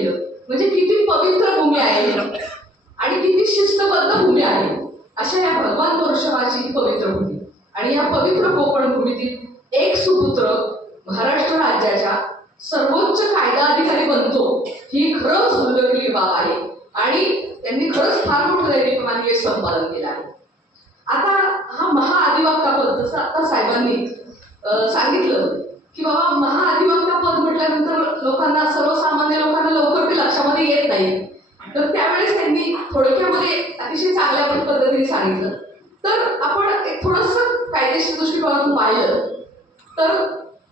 केलं म्हणजे किती पवित्र भूमी आहे आणि किती शिस्तबद्ध भूमी आहे अशा या भगवान परशुरामाची ही पवित्र भूमी आणि या पवित्र कोकण भूमीतील एक सुपुत्र महाराष्ट्र राज्याच्या सर्वोच्च कायदा अधिकारी बनतो ही खरंच उल्लेखनीय बाब आहे आणि त्यांनी खरंच फार मोठं दैनिकमानी यश संपादन केलं आहे. आता हा महाअधिवक्ता पद जसं आता साहेबांनी सांगितलं की बाबा महाअधिवक्ता पद म्हटल्यानंतर लोकांना सर्वसामान्य लोकांना लवकर ते लक्षामध्ये येत नाही, तर त्यावेळेस त्यांनी थोडक्यामध्ये अतिशय चांगल्या पद्धतीने सांगितलं. तर आपण एक थोडंसं कायदेशीर दृष्टिकोनातून पाहिलं तर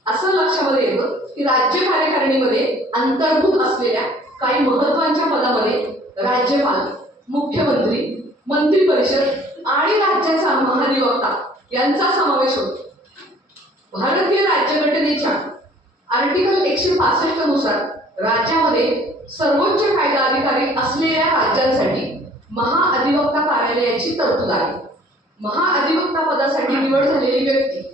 असं लक्षामध्ये येतं की राज्य कार्यकारिणीमध्ये अंतर्भूत असलेल्या काही महत्त्वाच्या पदामध्ये राज्यपाल, मुख्यमंत्री, मंत्री परिषद आणि राज्याचा महाधिवक्ता यांचा समावेश होतो. भारतीय राज्यघटनेच्या आर्टिकल 165 नुसार राज्यामध्ये सर्वोच्च कायदा अधिकारी असलेल्या राज्यांसाठी महाअधिवक्ता कार्यालयाची तरतूद आहे. महाअधिवक्ता पदासाठी निवड झालेली व्यक्ती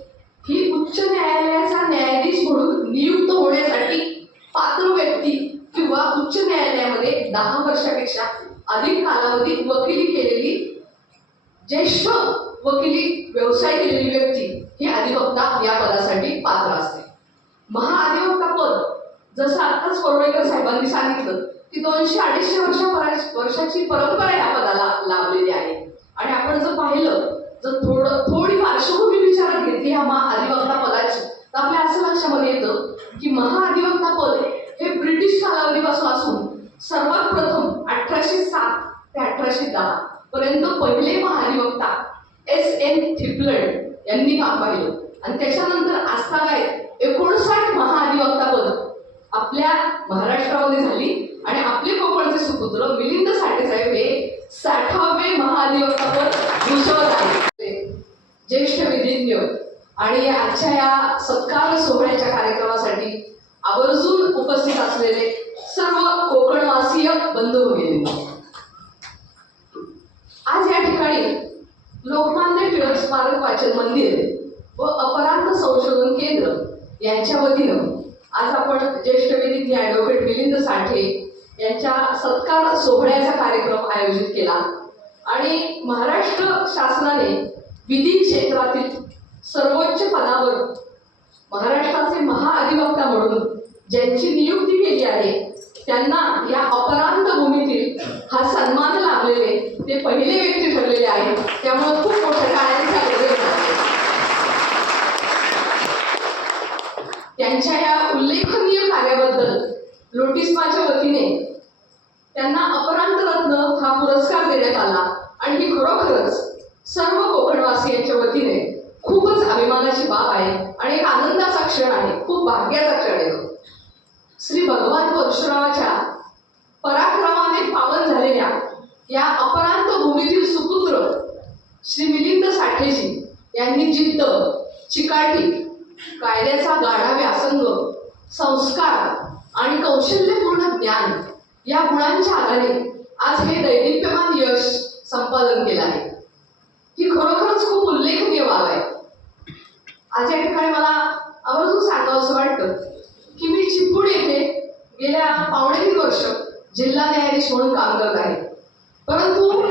ही उच्च न्यायालयाचा न्यायाधीश म्हणून नियुक्त होण्यासाठी पात्र व्यक्ती किंवा उच्च न्यायालयामध्ये 10 वर्षापेक्षा अधिक कालावधीत वकिली केलेली ज्येष्ठ वकिली व्यवसाय केलेली व्यक्ती ही अधिवक्ता या पदासाठी पात्र असते. महाअधिवक्ता पद जसं आत्ताच कोरोडेकर साहेबांनी सांगितलं की 200-250 वर्षाची परंपरा या पदाला लाभलेली आहे आणि आपण जर पाहिलं जर थोडी पार्श्वभूमी विचारात घेतली ह्या महाअधिवक्ता पदाची तर आपल्या असं लक्षामध्ये येतं की महाअधिवक्ता पद हे ब्रिटिश कालावधीपासून असून सर्वात प्रथम 1807 ते 1810 पर्यंत पहिले महाधिवक्ता S.N. थिपलड यांनी काम पाहिलं आणि त्याच्यानंतर आस्थागायत 59 महाअधिवक्ता पद आपल्या महाराष्ट्रामध्ये झाली आणि आपले कोकणचे सुपुत्र मिलिंद साठे साहेब हे 60वे महाअधिवक्ता पद भूषवत आहेत. ज्येष्ठ विधिज्ञ आणि आजच्या या सत्कार सोहळ्याच्या कार्यक्रमासाठी आवर्जून उपस्थित असलेले सर्व कोकणवासीय बंधू भगिनी, आज या ठिकाणी लोकमान्य टिळक स्मारक वाचन मंदिर व अपरांत संशोधन केंद्र यांच्या वतीनं आज आपण ज्येष्ठ विधिज्ञ ॲडव्होकेट मिलिंद साठे यांच्या सत्कार सोहळ्याचा कार्यक्रम आयोजित केला आणि महाराष्ट्र शासनाने विधी क्षेत्रातील सर्वोच्च पदावर महाराष्ट्राचे महाअधिवक्ता म्हणून ज्यांची नियुक्ती केली आहे त्यांना या अपरांत भूमीतील हा सन्मान लाभलेले ते पहिले व्यक्ती ठरलेले आहेत. त्यामुळे खूप मोठ्या टाळ्यांचा त्यांच्या या उल्लेखनीय कार्याबद्दल लोटिस्माच्या वतीने त्यांना अपरांत रत्न हा पुरस्कार देण्यात आला आणि ही खरोखरच सर्व कोकणवासियांच्या वतीने खूपच अभिमानाची बाब आहे आणि एक आनंदाचा क्षण आहे, खूप भाग्याचा क्षण आहे. श्री भगवान परशुरामाच्या पराक्रमाने पावन झालेल्या या अपरांत भूमीतील सुपुत्र श्री मिलिंद साठेजी यांनी जिद्द, चिकाटी, कायद्याचा गाढा व्यासंग, संस्कार आणि कौशल्यपूर्ण ज्ञान या गुणांच्या आधारे आज हे दैदिप्यमान यश संपादन केलं आहे. ही खरोखरच खूप उल्लेखनीय बाब आहे. आज या ठिकाणी मला आवर्जून सांगावं असं वाटतं की मी चिपळूण येथे गेल्या 2.5 वर्ष जिल्हा न्यायाधीश म्हणून काम करत आहे. परंतु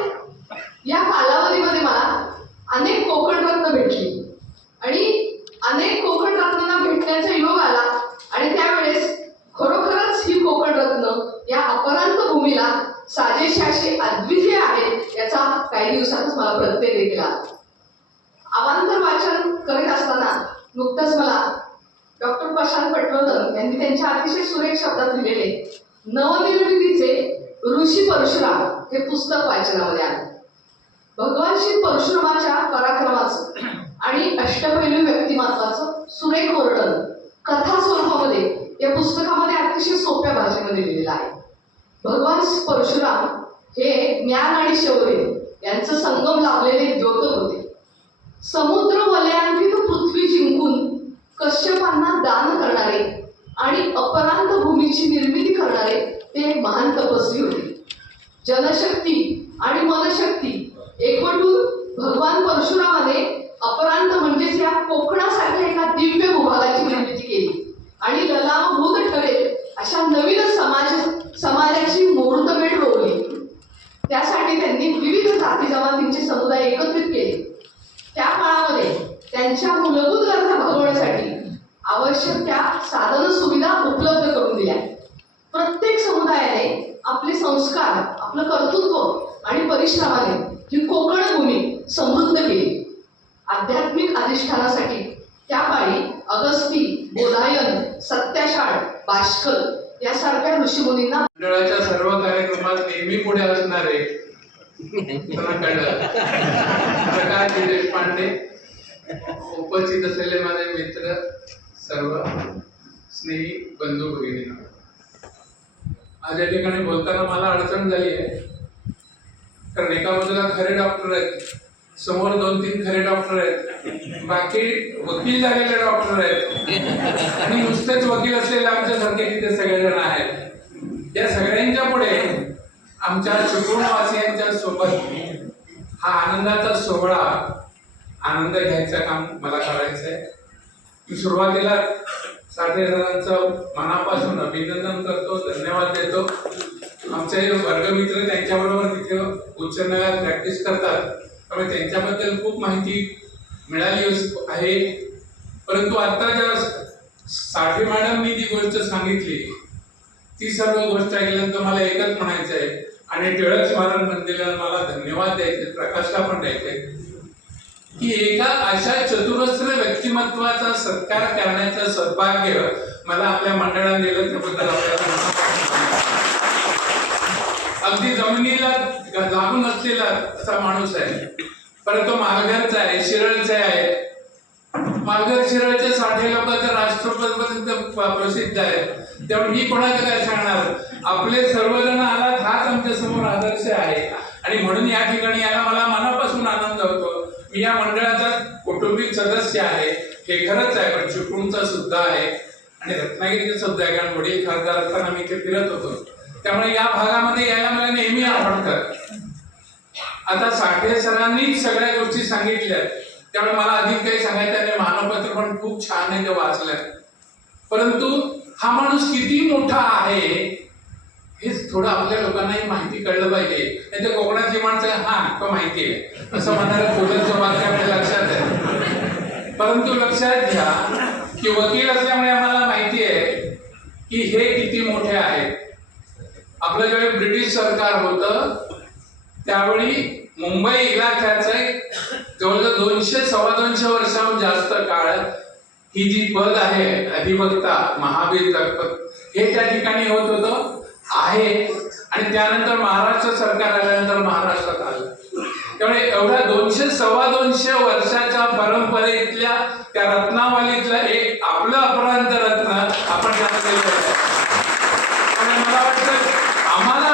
या कालावधीमध्ये मला अनेक कोकणरत्न भेटली आणि अनेक कोकणरत्नांना भेटण्याचा योग आला आणि त्यावेळेस खरोखरच ही कोकणरत्न या अपरांत भूमीला साजेशी अशी अद्वितीय आहेत याचा काही दिवसातच मला प्रत्यय देखील आला. अवांतर वाचन करीत असताना नुकतंच मला डॉक्टर प्रशांत पटवर्धन यांनी त्यांच्या अतिशय सुरेख शब्दात लिहिलेले नवनिर्मितीचे ऋषी परशुराम हे पुस्तक वाचनामध्ये आले. भगवान श्री परशुरामाच्या पराक्रमाचं आणि अष्टपैलू व्यक्तिमत्वाचं सुरेख वर्णन कथा स्वरूपामध्ये या पुस्तकामध्ये अतिशय सोप्या भाषेमध्ये लिहिलेलं आहे. भगवान परशुराम हे ज्ञान आणि शौर्य यांचं संगम लाभलेले द्योतक होते. समुद्र वलयांकित पृथ्वी जिंकून कश्यपांना दान करणारे आणि अपरांत भूमीची निर्मिती करणारे ते एक महान तपस्वी होते. जनशक्ती आणि मनशक्ती एकवटून भगवान परशुरामाने अपरांत म्हणजेच या कोकणासारख्या एका दिव्य भूभागाची निर्मिती केली आणि ललामभूत ठरेल अशा नवीन समाज संस्कार, आपलं कर्तृत्व आणि परिश्रमाने ही कोकण भूमी समृद्ध केली. आध्यात्मिक अधिष्ठानासाठी त्या काळी अगस्ती, बोधायन, सत्याषाढ, भास्कर यासारख्या ऋषीमुनींना मंडळाच्या सर्व कार्यक्रमात नेहमी पुढे असणारे प्रकाश देशपांडे, उपस्थित असलेले माझे मित्र, सर्व स्नेही बंधू भगिनी, आज या ठिकाणी बोलताना मला अडचण झाली आहे. कारण एका बाजूला खरे डॉक्टर आहेत, समोर 2-3 खरे डॉक्टर आहेत, बाकी वकील झालेले डॉक्टर आहेत आणि नुसतेच वकील असलेले आमच्यासारखे तिथे सगळेजण आहेत. या सगळ्यांच्या पुढे आमच्या चिपळूणवासियांच्या सोबत हा आनंदाचा सोहळा आनंद घ्यायचं काम मला करायचं आहे. मी सुरुवातीला साठेसरांचं मनापासून अभिनंदन करतो, धन्यवाद देतो. आमचे वर्गमित्र त्यांच्याबरोबर तिथे उच्च न्यायालयात प्रॅक्टिस करतात, त्यामुळे त्यांच्याबद्दल खूप माहिती मिळाली आहे. परंतु आता ज्या साठे मॅडमनी जी गोष्ट सांगितली ती सर्व गोष्ट ऐकल्यानंतर मला एकच म्हणायचं आहे आणि टिळक स्मारक मंदिराला मला धन्यवाद द्यायचे, प्रकाशला पण द्यायचे की एका अशा चतुरस्र व्यक्तिमत्वाचा सत्कार करण्याचं सद्भाग्य मला आपल्या मंडळाने दिलं, त्याबद्दल आपल्याला अगदी जमिनीला लागून असलेला असा माणूस आहे. परंतु मालघरचा आहे, शिरळचा आहे. मालघर शिरळचे साठे लोक तर राष्ट्रपतीपर्यंत प्रसिद्ध आहेत, त्यामुळे मी कोणाचं काय सांगणार. आपले सर्वजण आलात हाच आमच्या समोर आदर्श आहे आणि म्हणून या ठिकाणी याला मला मनापासून आनंद होतो. मी या मंडळाचा कौटुंबिक सदस्य आहे हे खरंच आहे, पण चिपळूणचा सुद्धा आहे आणि रत्नागिरीचा सुद्धा आहे, कारण वडील खासदार असताना मी इथे फिरत होतो, त्यामुळे या भागामध्ये यायला मला नेहमी आवडतं. आता साठे सरांनीच सगळ्या गोष्टी सांगितल्या, त्यामुळे मला अधिक काही सांगायचं नाही. मानवपत्र पण खूप छान आहे, ते वाचलंय. परंतु हा माणूस किती मोठा आहे हे थोडं आपल्या लोकांनाही माहिती कळलं पाहिजे. नाही तर कोकणातली माणसं हा तो माहिती आहे असं म्हणणारं बोलत वाक्य आपल्या लक्षात आहे. परंतु लक्षात घ्या की वकील असल्यामुळे आम्हाला माहिती आहे की हे किती मोठे आहेत. आपलं ज्यावेळी ब्रिटिश सरकार होतं त्यावेळी मुंबई इलाख्याचं जवळजवळ 200-225 वर्षाहून जास्त काळ ही जी पद आहे अधिवक्ता, महाभियोजक, हे त्या ठिकाणी होत होतं आहे. आणि त्यानंतर महाराष्ट्र सरकार आल्यानंतर महाराष्ट्रात आलं. त्यामुळे एवढ्या 200-225 वर्षाच्या परंपरेतल्या त्या रत्नावलीतलं एक आपलं अपरांत रत्न आपण मला वाटतं आम्हाला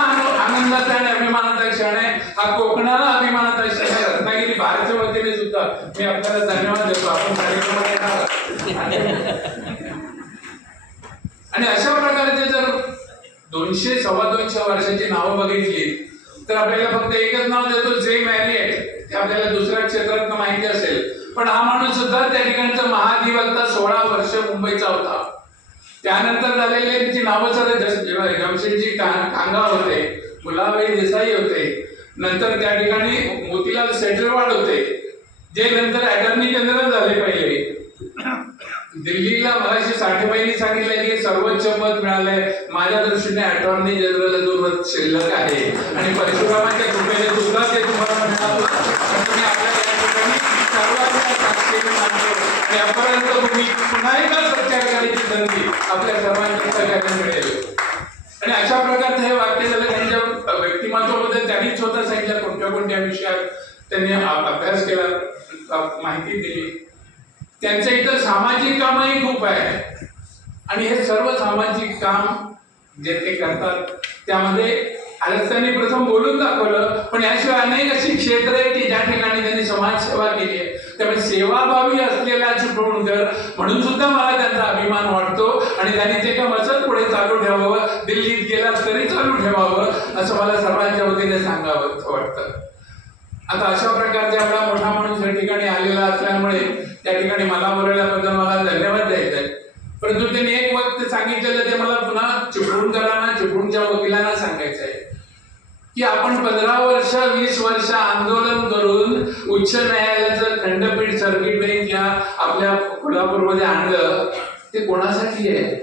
आनंदाचा आणि अभिमानाचा क्षण आहे. हा कोकणाला अभिमानाचा क्षण आहे. रत्नागिरी भारतच्या वतीने सुद्धा मी आपल्याला धन्यवाद देतो. आपण कार्यक्रमात येणार आणि अशा प्रकारचे जर 200-225 वर्षाची नावं बघितली तर आपल्याला फक्त एकच नाव देतो, जे मॅरिएट, ते आपल्याला दुसऱ्या क्षेत्रात माहिती असेल. पण हा माणूस सुद्धा त्या ठिकाणचा महाधिवक्ता 16 वर्ष मुंबईचा होता. त्यानंतर झालेले त्यांची नावं सर जमशेदजी कांगा होते, मुलाबाई देसाई होते, नंतर त्या ठिकाणी मोतीलाल सेटरवाड होते, जे नंतर अटॉर्नी जनरल झाले पहिले. दिल्लीला मगाशी साठेबाईंनी सांगितलं की सर्वोच्च पद मिळालंय. माझ्या दृष्टीने अटॉर्नी जनरल अजून शिल्लक आहे आणि परशुरामाच्या कृपेने सुद्धा ते तुम्हाला मिळालं. तुम्ही आपल्या या ठिकाणी सर्वांना साक्षीने मानतो आणि अपरांत तुम्ही पुन्हा एकदा सत्कार करायची संधी आपल्या सर्वांच्या सगळ्यांना मिळेल. आणि अशा प्रकारचं हे वाक्य झालं. त्यांच्या व्यक्तिमत्वाबद्दल त्यांनी स्वतः सांगितलं कोणत्या कोणत्या विषयात त्यांनी अभ्यास केला, माहिती दिली. त्यांचं इतर सामाजिक कामही खूप आहे आणि हे सर्व सामाजिक काम जे ते करतात त्यामध्ये त्यांनी प्रथम बोलून दाखवलं. पण याशिवाय अनेक अशी क्षेत्र आहेत की ज्या ठिकाणी त्यांनी समाजसेवा केली आहे. त्यामुळे सेवाभावी असलेला चिपळूणकर म्हणून सुद्धा मला त्यांचा अभिमान वाटतो आणि त्यांनी ते काम असंच पुढे चालू ठेवावं, दिल्लीत गेला तरी चालू ठेवावं असं मला सर्वांच्या वतीने सांगावं वाटतं. आता अशा प्रकारचे आपला मोठा माणूस या ठिकाणी आलेला असल्यामुळे त्या ठिकाणी मला बोलवल्याबद्दल मला धन्यवाद द्यायचा आहे. परंतु त्यांनी एक वक्त सांगितलेलं ते मला पुन्हा चिपळूणकरांना, चिपळूणच्या वकिलांना सांगायचं आहे की आपण 15 वर्ष 20 वर्ष आंदोलन करून उच्च न्यायालयाचं खंडपीठ सर्किट बेंच या आपल्या कोल्हापूरमध्ये आणलं. ते कोणासाठी आहे?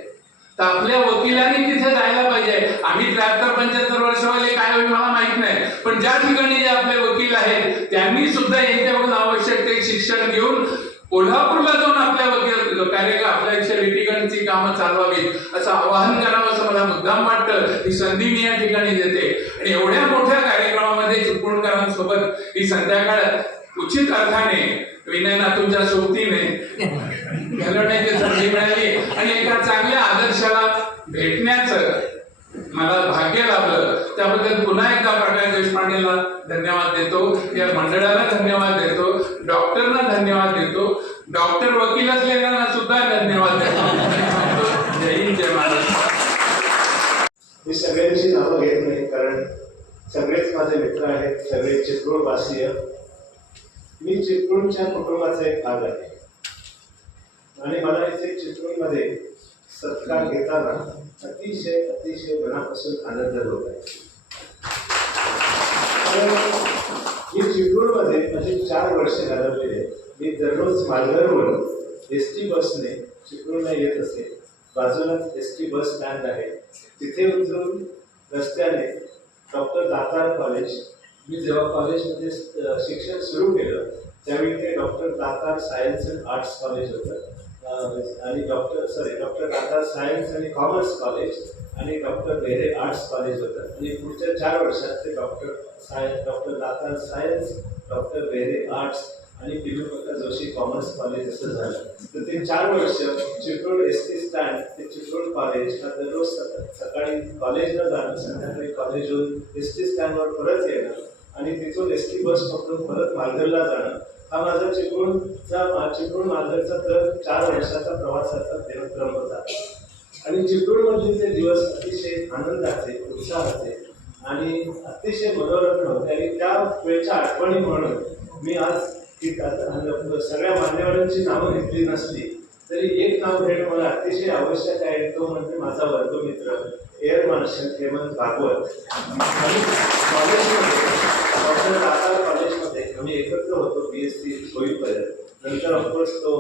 तर आपल्या वकिलांनी तिथे जायला पाहिजे. आम्ही 73-75 वर्षवाले काय होईल मला माहित नाही, पण ज्या ठिकाणी जे आपले वकील आहेत त्यांनी सुद्धा यांच्याकडून आवश्यक ते शिक्षण घेऊन कोल्हापूरला जाऊन आपल्या आपल्या इथे लिटिगंटची कामं चालवावीत असं आवाहन करावं असं मला मुद्दाम वाटतं. ही संधी मी या ठिकाणी देते आणि एवढ्या मोठ्या कार्यक्रमामध्ये चिपळूणकरांसोबत ही संध्याकाळ उचित अर्थाने विनयना तुमच्या सोबतीने घालवण्याची संधी मिळाली आणि एका चांगल्या आदर्शाला भेटण्याचं मला भाग्य लाभलं. त्याबद्दल पुन्हा एकदा प्रकाश देशपांडेला धन्यवाद देतो, या मंडळाला धन्यवाद देतो, डॉक्टरना धन्यवाद देतो, डॉक्टर वकील असलेल्यांना सुद्धा धन्यवाद देतो. जय हिंद, जय महाराष्ट्र. मी सगळ्यांची नावं घेत नाही कारण सगळेच माझे मित्र आहेत, सगळे चिपळूणवासीय. मी चिपळूणच्या कुटुंबाचा एक भाग आहे आणि मला इथे चिपळूणमध्ये सत्कार घेताना अतिशय मनापासून आनंद होत आहे. मी चिपळूणमध्ये माझे 4 वर्ष घालवलेले. मी दररोज मालघरवरून ST बसने चिपळूणला येत असे. बाजूलाच ST बस स्टँड आहे, तिथे उतरून रस्त्याने डॉक्टर दातार कॉलेज, मी जेव्हा कॉलेजमध्ये शिक्षण सुरू केलं त्यावेळी ते doctor Datar science and arts college होतं आणि डॉक्टर दातार सायन्स आणि कॉमर्स कॉलेज आणि डॉक्टर बेरे आर्ट्स कॉलेज होतं आणि पुढच्या 4 वर्षात ते डॉक्टर दातार सायन्स, डॉक्टर बेरे आर्ट्स आणि पिलूप्रकाश जोशी कॉमर्स कॉलेज असं झालं. तर ते 4 वर्ष चिपळूण ST स्टँड ते चिपळूण कॉलेज हा दररोज सकाळी कॉलेजला जाणं, संध्याकाळी कॉलेजहून ST स्टँडवर परत येणं आणि तिथून ST बस पकडून परत मालघरला जाणं हा माझा चिपळूण मालघरचा दर 4 वर्षाचा प्रवासाचा दिनक्रम होता. आणि चिपळूणमधले ते दिवस अतिशय आनंदाचे, उत्साहाचे आणि अतिशय मनोरंजन होते आणि त्या वेळच्या आठवणी म्हणून मी आज सगळ्या मान्यवरांची नावं घेतली नसली तरी एक नाव घेणं मला अतिशय आवश्यक आहे. तो म्हणजे माझा वर्गमित्र एअर मार्शल हेमंत भागवत. कॉलेजमध्ये डॉक्टर दातार कॉलेजमध्ये आम्ही एकत्र होतो BSc होईपर्यंत. नंतर ऑफकोर्स तो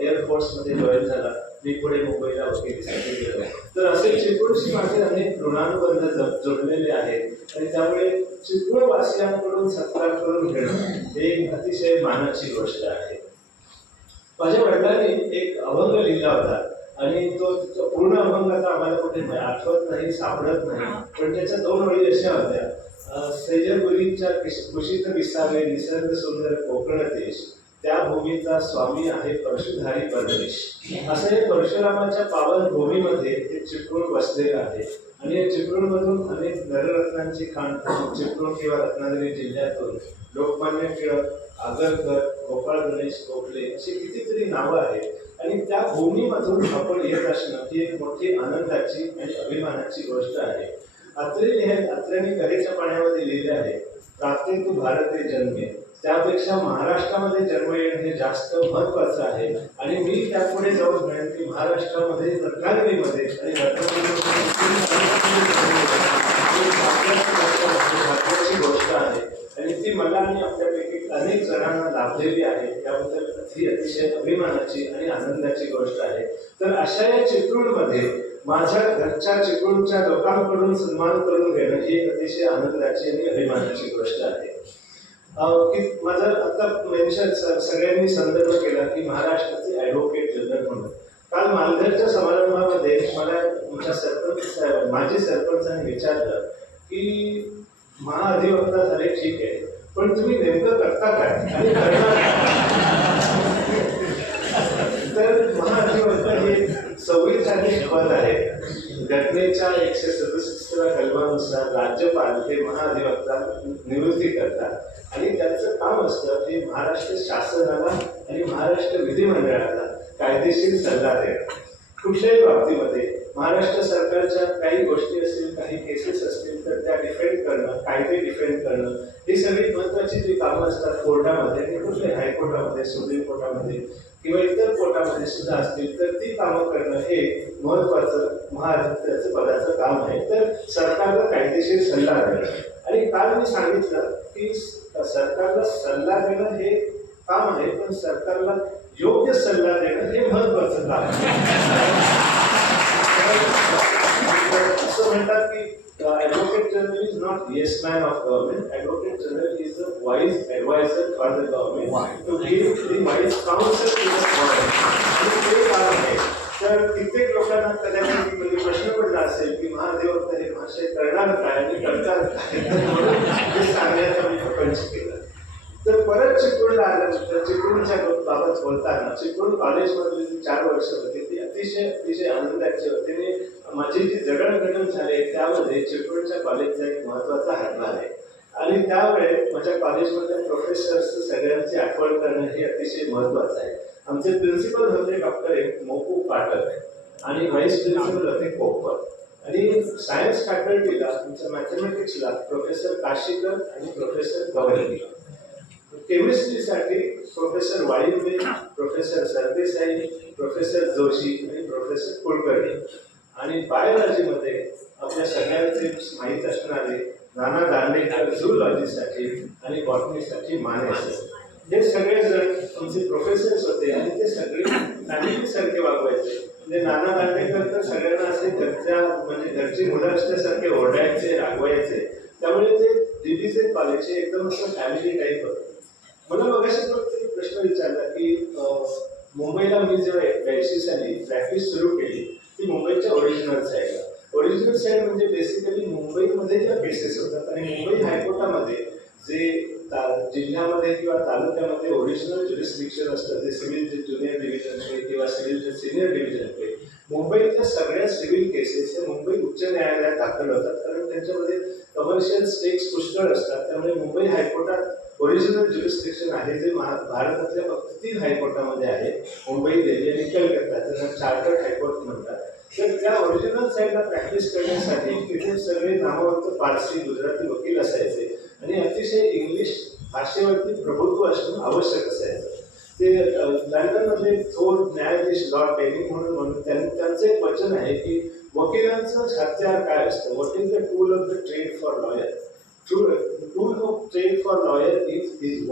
एअरफोर्समध्ये जॉईन झाला. मी पुढे मुंबईला वकिलीसाठी गेलो. तर असे चिपळूणशी माझे अनेक ऋणानुबंध जोडलेले आहेत आणि त्यामुळे चिपळूणवासियांकडून सत्कार करून घेणं हे एक अतिशय मानाची गोष्ट आहे. माझ्या वडिलांनी एक अभंग लिहिला होता आणि तो पूर्ण अभंग आता आम्हाला कुठे आठवत नाही, सापडत नाही, पण त्याच्या 2 ओळी अशा होत्या. सह्याद्रीच्या कुशीत विसावे निसर्ग सुंदर कोकण देश, त्या भूमीचा स्वामी आहे परशुधारी परमेश. असं हे परशुरामाच्या पावन भूमीमध्ये हे चिपळूण बसलेलं आहे आणि या चिपळूणमधून अनेक नररत्नांची खाण चिपळूण किंवा रत्नागिरी जिल्ह्यातून लोकमान्य टिळक, आगरकर, गोपाळ गणेश गोखले अशी कितीतरी नावं आहेत आणि त्या भूमीमधून आपण येत असणं ही एक मोठी आनंदाची आणि अभिमानाची गोष्ट आहे. अत्रेंनी कलेच्या पाण्यामध्ये लिहिले आहे, प्राप्ते तू भारते जन्मे, त्यापेक्षा महाराष्ट्रामध्ये जन्म येणं हे जास्त महत्त्वाचं आहे. आणि मी त्यापुढे जाऊन म्हणेन की महाराष्ट्रामध्ये रत्नागिरीमध्ये आणि महत्त्वाची गोष्ट आहे आणि ती मला आणि आपल्यापैकी अनेक जणांना लाभलेली आहे. त्याबद्दल ही अतिशय अभिमानाची आणि आनंदाची गोष्ट आहे. तर अशा या चिपळूणमध्ये माझ्या घरच्या चिपळूणच्या लोकांकडून सन्मान करून घेणं ही एक अतिशय आनंदाची आणि अभिमानाची गोष्ट आहे. की माझं आता मेन्शन सगळ्यांनी संदर्भ केला की महाराष्ट्राचे ॲडव्होकेट जनरल म्हणून. काल मालघरच्या समारंभामध्ये मला माजी सरपंचांनी विचारलं की महाअधिवक्ता झाले ठीक आहे, पण तुम्ही नेमकं करता काय आणि करणार काय? तर महाअधिवक्ता हे संविधानिक पद आहे. घटनेच्या 167 कलमानुसार राज्यपाल हे महाअधिवक्ता निवृत्ती करतात आणि त्यांचं काम असतं हे महाराष्ट्र शासनाला आणि महाराष्ट्र विधिमंडळाला कायदेशीर सल्ला देणं. कुठल्याही बाबतीमध्ये महाराष्ट्र सरकारच्या काही गोष्टी असतील, काही केसेस असतील तर त्या डिफेंड करणं, कायदे डिफेंड करणं ही सगळी महत्त्वाची जी कामं असतात कोर्टामध्ये आणि कुठले हायकोर्टामध्ये, सुप्रीम कोर्टामध्ये किंवा इतर कोर्टामध्ये सुद्धा असतील तर ती कामं करणं हे महत्त्वाचं महाअधिवक्त्याचं पदाचं काम आहे. तर सरकारला कायदेशीर सल्ला देणं आणि काल मी सांगितलं की सरकारला सल्ला देणं हे काम आहे, पण सरकारला योग्य सल्ला देणं हे महत्वाचं काम आहे. असं म्हणतात की advocate general is not yes man of government. Advocate general is a wise adviser for the government to give the wise counsel to the government. आणि ते काम आहे. तर कित्येक लोकांना कदाचित म्हणजे प्रश्न पडला असेल की महादेव हे भाषे करणार काय आणि करतात काय, म्हणून हे सांगण्याचा मी प्रपंच केला. तर परत चिपळूणला आल्यानंतर चिपळूणच्या बाबत बोलताना चिपळूण कॉलेजमधली जी 4 वर्ष होती ती अतिशय अतिशय आनंदाची होती. आणि माझी जी जडणघडण झाली त्यामध्ये चिपळूणच्या कॉलेजचा एक महत्त्वाचा हातभार आहे. आणि त्यावेळेस माझ्या कॉलेजमधल्या प्रोफेसर्स सगळ्यांची आठवण करणं हे अतिशय महत्त्वाचं आहे. आमचे प्रिन्सिपल होते डॉक्टर मोकू पाटक आणि व्हाईस प्रिन्सिपल होते कोपर. आणि सायन्स फॅकल्टीला तुमच्या मॅथमॅटिक्सला प्रोफेसर काशीकर आणि प्रोफेसर गवळी. केमिस्ट्रीसाठी professor Walimbe, professor Sardesai, professor Joshi आणि प्रोफेसर कुलकर्णी. आणि बायोलॉजीमध्ये आपल्या सगळ्यांचे माहीत असणारे नाना दांडेकर झूलॉजीसाठी आणि बॉटनीसाठी माने सर. हे सगळेजण आमचे प्रोफेसर्स होते आणि ते सगळे फॅमिलीसारखे वागवायचे. म्हणजे नाना दांडेकर तर सगळ्यांना असे घरच्या म्हणजे घरची मुलं असल्यासारखे ओरडायचे, रागवायचे. त्यामुळे ते दिल्लीचे कॉलेज हे एकदम असं फॅमिली टाईप होतं. मला मगाशी प्रश्न विचारला की मुंबईला मी जेव्हा 82 साली प्रॅक्टिस सुरू केली ती मुंबईच्या ओरिजिनल साईडला. ओरिजिनल साईड म्हणजे बेसिकली मुंबईमध्ये ज्या केसेस होतात आणि मुंबई हायकोर्टामध्ये जे जिल्ह्यामध्ये किंवा तालुक्यामध्ये ओरिजिनल ज्युरिस्डिक्शन असतं जे सिव्हिलचे ज्युनियर डिव्हिजनचे किंवा सिव्हिलचे सिनियर डिव्हिजनचे, मुंबईतल्या सगळ्या सिव्हिल केसेस हे मुंबई उच्च न्यायालयात दाखल होतात. कारण त्यांच्यामध्ये कमर्शियल स्टेक्स पुष्कळ असतात. त्यामुळे मुंबई हायकोर्टात ओरिजिनल ज्युरिस्डिक्शन आहे जे भारतातल्या फक्त 3 हायकोर्टामध्ये आहे, मुंबई, दिल्ली आणि कलकत्ता. त्यांना चार्टर्ड हायकोर्ट म्हणतात. तर त्या ओरिजिनल साईडला प्रॅक्टिस करण्यासाठी तिथे सगळे नामवंत पारसी गुजराती वकील असायचे आणि अतिशय इंग्लिश भाषेवरती प्रभुत्व असणं आवश्यक असायचं. ते लंडनमधले थोर न्यायाधीश लॉर्ड डेनिंग म्हणून त्यांचं एक वचन आहे की वकिलांचं हत्यार काय असतं. What is the tool of the trade for lawyer. Tool of trade for lawyer is his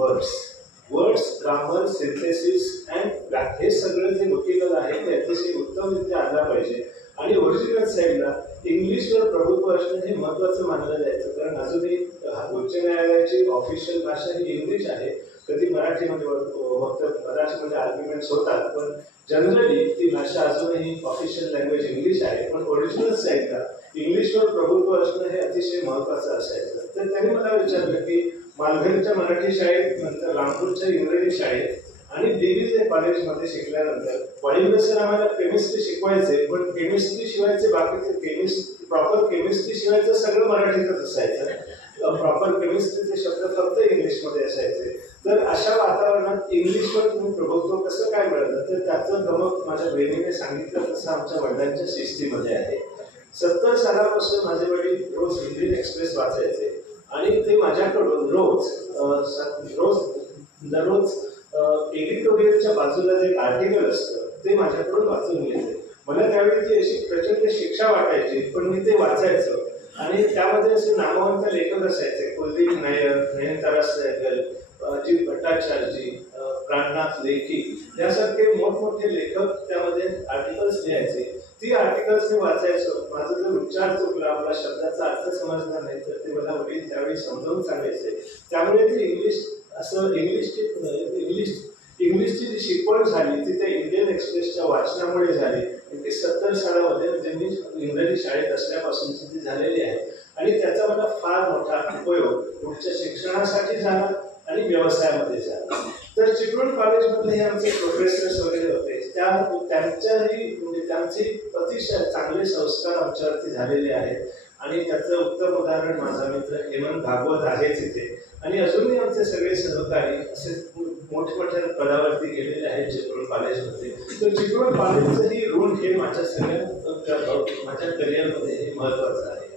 words, grammar, synthesis and हे सगळं जे वकिलाला आहे ते अतिशय उत्तमरित्या आला पाहिजे. आणि ओरिजिनल साईडला इंग्लिशवर प्रभुत्व असणं हे महत्त्वाचं मानलं जायचं. कारण अजूनही उच्च न्यायालयाची ऑफिशियल भाषा ही इंग्लिश आहे. कधी मराठीमध्ये फक्त मराठीमध्ये आर्ग्युमेंट्स होतात पण जनरली ती भाषा अजूनही ऑफिशियल लँग्वेज इंग्लिश आहे. पण ओरिजिनल साईडला इंग्लिशवर प्रभुत्व असणं हे अतिशय महत्त्वाचं असायचं. तर त्यांनी मला विचारलं की मालघरच्या मराठी शाळेत, नंतर रामपूरच्या इंग्रजी शाळेत आणि दिल्लीच्या कॉलेजमध्ये शिकल्यानंतर वाळिंबे सर आम्हाला केमिस्ट्री शिकवायचे. पण केमिस्ट्री शिवायचे बाकीचे प्रॉपर केमिस्ट्री शिवायचं सगळं मराठीतच असायचं. प्रॉपर केमिस्ट्रीचे शब्द फक्त इंग्लिशमध्ये असायचे. तर अशा वातावरणात इंग्लिशवर तुम्ही प्रभुत्व कसं काय मिळालं तर त्याचं गमक माझ्या बहिणीने सांगितलं तसं आमच्या वडिलांच्या शिस्तीमध्ये आहे. 70 सालापासून माझे वडील रोज हिंदी एक्सप्रेस वाचायचे आणि ते माझ्याकडून दररोज एडिटोरियलच्या बाजूला जे आर्टिकल असतं ते माझ्याकडून वाचून घ्यायचे. मला त्यावेळी ती अशी प्रचंड शिक्षा वाटायची पण मी ते वाचायचो. आणि त्यामध्ये असे नामवंत लेखक असायचे, कुलदीप नायर, नयनतारा सहगल, अजित भट्टाचार्यजी, प्राणनाथ लेखी यासारखे मोठमोठे लेखक त्यामध्ये आर्टिकल्स लिहायचे. ती आर्टिकल्स मी वाचायचो. माझा जर उच्चार चुकला, आपला शब्दाचा अर्थ समजला नाही तर ते मला वडील त्यावेळी समजावून सांगायचे. त्यामुळे ते इंग्लिशची जी शिकवण झाली ती त्या इंडियन एक्सप्रेसच्या वाचनामुळे झाली. ती 70 सालामध्ये म्हणजे मी इंग्रजी शाळेत असल्यापासूनची ती झालेली आहे. आणि त्याचा मला फार मोठा उपयोग पुढच्या शिक्षणासाठी झाला आणि व्यवसायामध्ये झाला. तर चिपळूण कॉलेजमध्ये हे आमचे प्रोफेसर्स वगैरे होते. त्यांच्याही म्हणजे त्यांचे अतिशय चांगले संस्कार आमच्यावरती झालेले आहेत. आणि त्याचं उत्तम उदाहरण माझा मित्र हेमंत भागवत आहेच इथे. आणि अजूनही आमचे सगळे सहकारी असे मोठमोठ्या पदावरती गेलेले आहेत चिपळूण कॉलेजमध्ये. तर चिपळूण कॉलेजचंही ऋण हे माझ्या करिअरमध्ये हे महत्त्वाचं आहे.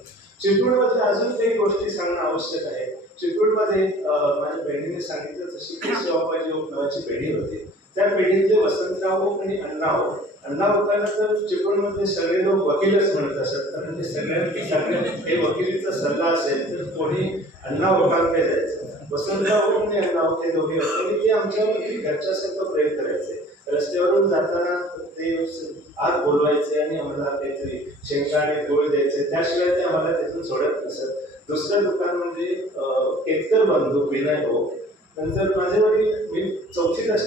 चिपळूणमध्ये अजून काही गोष्टी सांगणं आवश्यक आहे. चिपळूणमध्ये माझ्या बहिणीने सांगितलं तशी केशवाबाजी नावाची पिढी होती. त्या पिढीतले वसंतराव आणि अण्णा होताना तर चिपळूणमध्ये सगळे लोक वकीलच म्हणत असत. कारण ते सगळ्या हे वकिलीचा सल्ला असेल तर कोणी अण्णा होतांकडे जायचं. वसंतराव आणि अण्णा हे दोघे होते आणि ते आमच्यावरती घरच्यासारखं प्रेम करायचे. रस्त्यावरून जाताना ते आत बोलवायचे आणि आम्हाला काहीतरी शेंगा आणि गोळ द्यायचे, त्याशिवाय ते आम्हाला तिथून सोडत नसत. दुसरं दुकान म्हणजे केतकर बंधू विनय हो. नंतर माझे वडील, मी 4थीत असताना